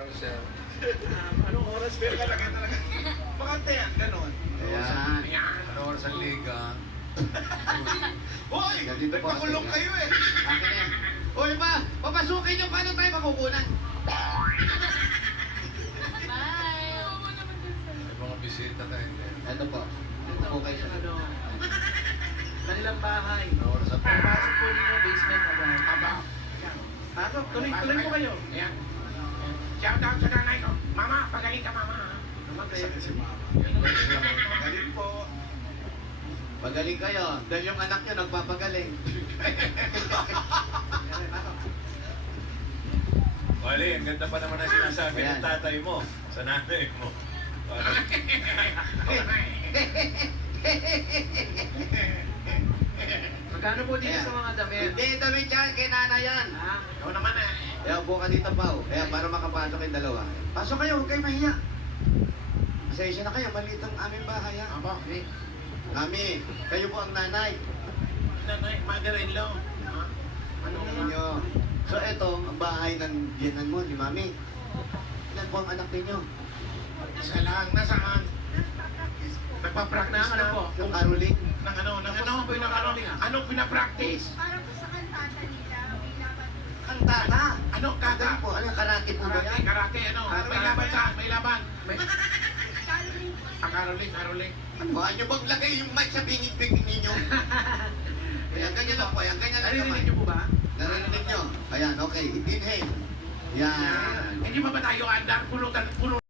Sir. Anong oras ba? Talaga. Bakante yan, ganun. Ayan. Ano oras ang liga? Hoy! Ganito po, Nagpakulong sige. kayo eh. Akin na yan. Uy pa, papasukin nyo, paano tayo makukunan? May mga bisita tayo. Ito po. Ito po kayo sa Kanilang bahay. Ano oras ang Pasok po ninyo, basement agad. Pasok, tuloy po kayo. Ayan. Shout out sa nanay ko. Mama, pagaling ka mama. Sakit si mama. Galing po. Pagaling kayo, dahil yung anak nyo nagpapagaling. Wali, ang ganda pa naman ang sinasabi ng Ayan. tatay mo sa nanay mo. Magkano po dito Ayan. sa mga damit? Hindi, damit yan, kay nanay yan. Ha? Ikaw naman eh. Kaya upo ka dito pa, kaya para makapasok yung dalawa. Pasok kayo, huwag kayo mahiya. Pasensya na kayo, maliit ang aming bahay ha. Aba, eh. Kami, kayo po ang nanay. Nanay, mother-in-law. Ha? Ano nga? Ninyo. So eto, ang bahay ng biyanan mo, ni Mami. Ilan po ang anak ninyo? Isa lang. Nasaan? Nagpa-practice Ano po? Yung Caroling? Ng ano? Anong pinapractice? Para po sa kantata nila, may laban po. Ang tata. Anong Kata kata? po, ano yung karate po ba Karate, yan? karate, ano? May laban saan? May laban. Caroling po. Caroling. Ano, ano bang lagay yung mic sa bingit-bingit ninyo? Ayan, ganyan lang po, ayan, ganyan lang Narinig naman. niyo po ba? Narinig nyo? Ayan, okay, inhale. Yan. Hindi ba tayo andar? Pulutan,